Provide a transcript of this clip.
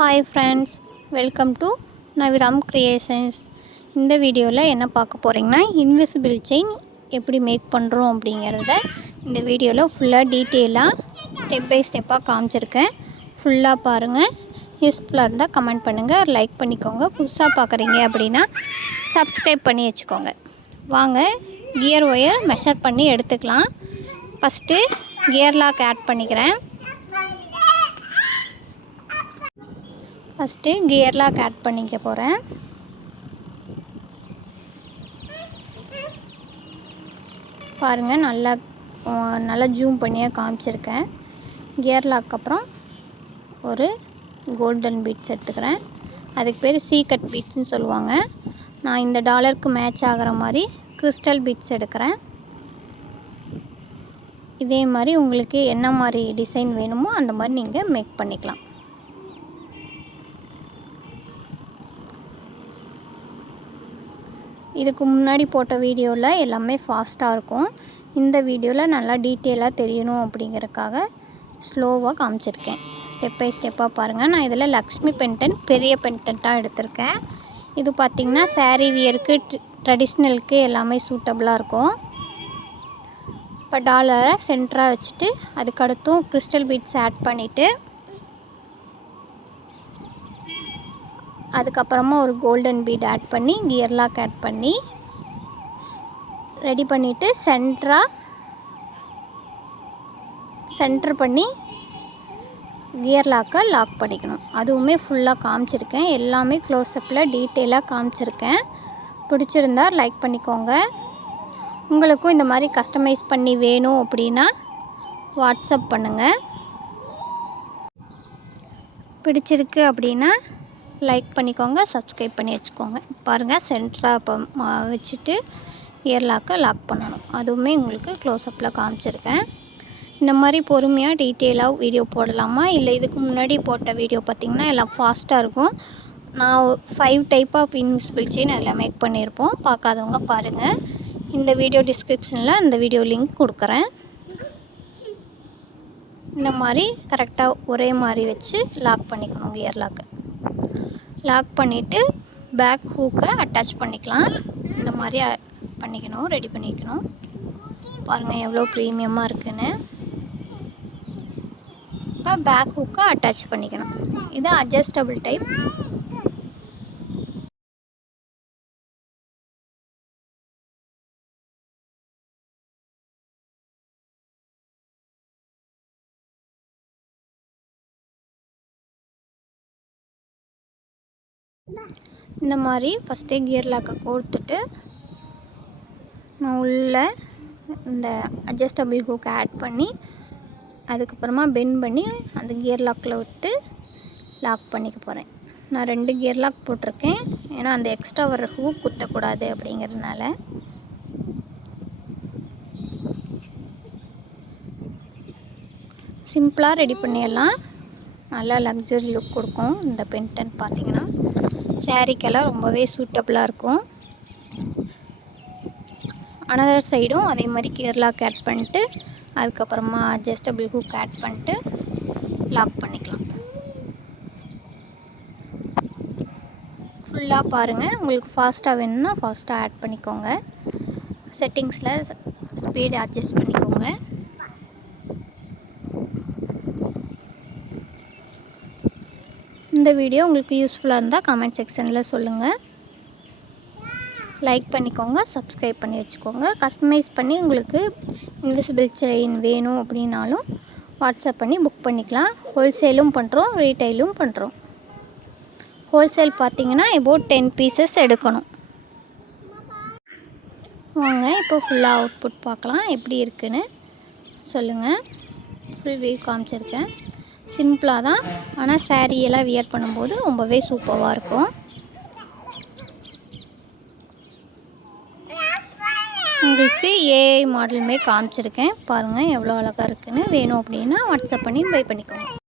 Hi friends, welcome to Naviram creations. இந்த வீடியோவில் என்ன பார்க்க போகிறீங்கன்னா, இன்விசிபிள் செயின் எப்படி மேக் பண்ணுறோம் அப்படிங்கிறத இந்த வீடியோவில் ஃபுல்லாக டீட்டெயிலாக ஸ்டெப் பை ஸ்டெப்பாக காமிச்சிருக்கேன். ஃபுல்லாக பாருங்கள். யூஸ்ஃபுல்லாக இருந்தால் கமெண்ட் பண்ணுங்கள், லைக் பண்ணிக்கோங்க. புதுசாக பார்க்குறீங்க அப்படின்னா சப்ஸ்கிரைப் பண்ணி வச்சுக்கோங்க. வாங்க கியர் ஒயர் மெஷர் பண்ணி எடுத்துக்கலாம். ஃபஸ்ட்டு கியர் லாக் ஆட் பண்ணிக்கிறேன். ஃபஸ்ட்டு கியர் லாக் ஆட் பண்ணிக்க போகிறேன். பாருங்கள், நல்லா ஜூம் பண்ணியாக காமிச்சிருக்கேன். கியர் லாக் அப்புறம் ஒரு கோல்டன் பீட்ஸ் எடுத்துக்கிறேன். அதுக்கு பேர் சீக்ரெட் பீட்ஸ்னு சொல்லுவாங்க. நான் இந்த டாலருக்கு மேட்ச் ஆகிற மாதிரி கிறிஸ்டல் பீட்ஸ் எடுக்கிறேன். இதே மாதிரி உங்களுக்கு என்ன மாதிரி டிசைன் வேணுமோ அந்த மாதிரி நீங்கள் மேக் பண்ணிக்கலாம். இதுக்கு முன்னாடி போட்ட வீடியோவில் எல்லாமே ஃபாஸ்ட்டாக இருக்கும். இந்த வீடியோவில் நல்லா டீட்டெயிலாக தெரியணும் அப்படிங்கிறதுக்காக ஸ்லோவாக காமிச்சிருக்கேன். ஸ்டெப் பை ஸ்டெப்பாக பாருங்கள். நான் இதில் லக்ஷ்மி பென்டன் பெரிய பென்டண்ட்டாக எடுத்திருக்கேன். இது பார்த்திங்கன்னா சாரீ வியருக்கு ட்ரெடிஷ்னலுக்கு எல்லாமே சூட்டபுளாக இருக்கும். இப்போ டாலரை சென்டராக வச்சுட்டு அதுக்கடுத்தும் கிறிஸ்டல் பீட்ஸ் ஆட் பண்ணிவிட்டு அதுக்கப்புறமா ஒரு கோல்டன் பீட் ஆட் பண்ணி கியர் லாக் ஆட் பண்ணி ரெடி பண்ணிவிட்டு சென்டர் பண்ணி கியர் லாக்கை லாக் பண்ணிக்கணும். அதுவுமே ஃபுல்லாக காமிச்சிருக்கேன். எல்லாமே க்ளோஸ்அப்பில் டீட்டெயிலாக காமிச்சிருக்கேன். பிடிச்சிருந்தா லைக் பண்ணிக்கோங்க. உங்களுக்கும் இந்த மாதிரி கஸ்டமைஸ் பண்ணி வேணும் அப்படின்னா வாட்ஸ்அப் பண்ணுங்கள். பிடிச்சிருக்கு அப்படின்னா லைக் பண்ணிக்கோங்க, சப்ஸ்கிரைப் பண்ணி வச்சுக்கோங்க. பாருங்கள், சென்டராக இப்போ வச்சுட்டு கியர் லாக்கை லாக் பண்ணணும். அதுவுமே உங்களுக்கு க்ளோஸ்அப்பில் காமிச்சிருக்கேன். இந்த மாதிரி பொறுமையாக டீட்டெயிலாக வீடியோ போடலாமா, இல்லை இதுக்கு முன்னாடி போட்ட வீடியோ பார்த்திங்கன்னா எல்லாம் ஃபாஸ்ட்டாக இருக்கும். நான் 5 டைப் ஆஃப் இன்விசிபிள் செயின் அதில் மேக் பண்ணியிருப்போம். பார்க்காதவங்க பாருங்கள். இந்த வீடியோ டிஸ்கிரிப்ஷனில் இந்த வீடியோ லிங்க் கொடுக்குறேன். இந்த மாதிரி கரெக்டாக ஒரே மாதிரி வச்சு லாக் பண்ணிக்கணும். கியர் லாக்கை லாக் பண்ணிவிட்டு பேக் ஹூக்கை அட்டாச் பண்ணிக்கலாம். இந்த மாதிரி பண்ணிக்கணும், ரெடி பண்ணிக்கணும். பாருங்கள் எவ்வளோ ப்ரீமியமாக இருக்குன்னு. இப்போ பேக் ஹூக்கை அட்டாச் பண்ணிக்கணும். இது அட்ஜஸ்டபிள் டைப். இந்த மாதிரி ஃபஸ்ட்டே கியர் லாக்கை கோர்த்துட்டு நான் உள்ளே இந்த அட்ஜஸ்டபிள் ஹூக்கை ஆட் பண்ணி அதுக்கப்புறமா பெண்ட் பண்ணி அந்த கியர் லாக்கில் விட்டு லாக் பண்ணிக்க போகிறேன். நான் 2 கியர் லாக் போட்டிருக்கேன். ஏன்னா அந்த எக்ஸ்ட்ரா வர ஹூக் குத்தக்கூடாது அப்படிங்கிறதுனால. சிம்பிளாக ரெடி பண்ணிடலாம். நல்லா லக்ஸரி லுக் கொடுக்கும். இந்த பென்டன் பார்த்திங்கன்னா சாரீக்கெல்லாம் ரொம்பவே சூட்டபுளாக இருக்கும். அனதர் சைடும் அதே மாதிரி கியர் லாக் ஆட் பண்ணிட்டு அதுக்கப்புறமா அட்ஜஸ்டபிள் ஹூக் ஆட் பண்ணிட்டு லாக் பண்ணிக்கலாம். ஃபுல்லாக பாருங்கள். உங்களுக்கு ஃபாஸ்ட்டாக வேணும்னா ஃபாஸ்ட்டாக ஆட் பண்ணிக்கோங்க. செட்டிங்ஸில் ஸ்பீடு அட்ஜஸ்ட் பண்ணிக்கோங்க. இந்த வீடியோ உங்களுக்கு யூஸ்ஃபுல்லாக இருந்தால் கமெண்ட் செக்ஷனில் சொல்லுங்கள். லைக் பண்ணிக்கோங்க, சப்ஸ்கிரைப் பண்ணி வச்சுக்கோங்க. கஸ்டமைஸ் பண்ணி உங்களுக்கு இன்விசிபிள் செயின் வேணும் அப்படின்னாலும் வாட்ஸ்அப் பண்ணி புக் பண்ணிக்கலாம். ஹோல்சேலும் பண்ணுறோம், ரீட்டைலும் பண்ணுறோம். ஹோல்சேல் பார்த்திங்கன்னா about 10 பீசஸ் எடுக்கணும். வாங்க இப்போ ஃபுல்லாக அவுட்புட் பார்க்கலாம். எப்படி இருக்குன்னு சொல்லுங்கள். ஃபுல் வியூ காமிச்சிருக்கேன். சிம்பிளாக தான், ஆனால் சாரியெல்லாம் வியர் பண்ணும்போது ரொம்பவே சூப்பராக இருக்கும். உங்களுக்கு ஏஐ மாடலுமே காமிச்சிருக்கேன். பாருங்கள் எவ்வளோ அழகாக இருக்குன்னு. வேணும் அப்படின்னா வாட்ஸ்அப் பண்ணி பை பண்ணிக்கோங்க.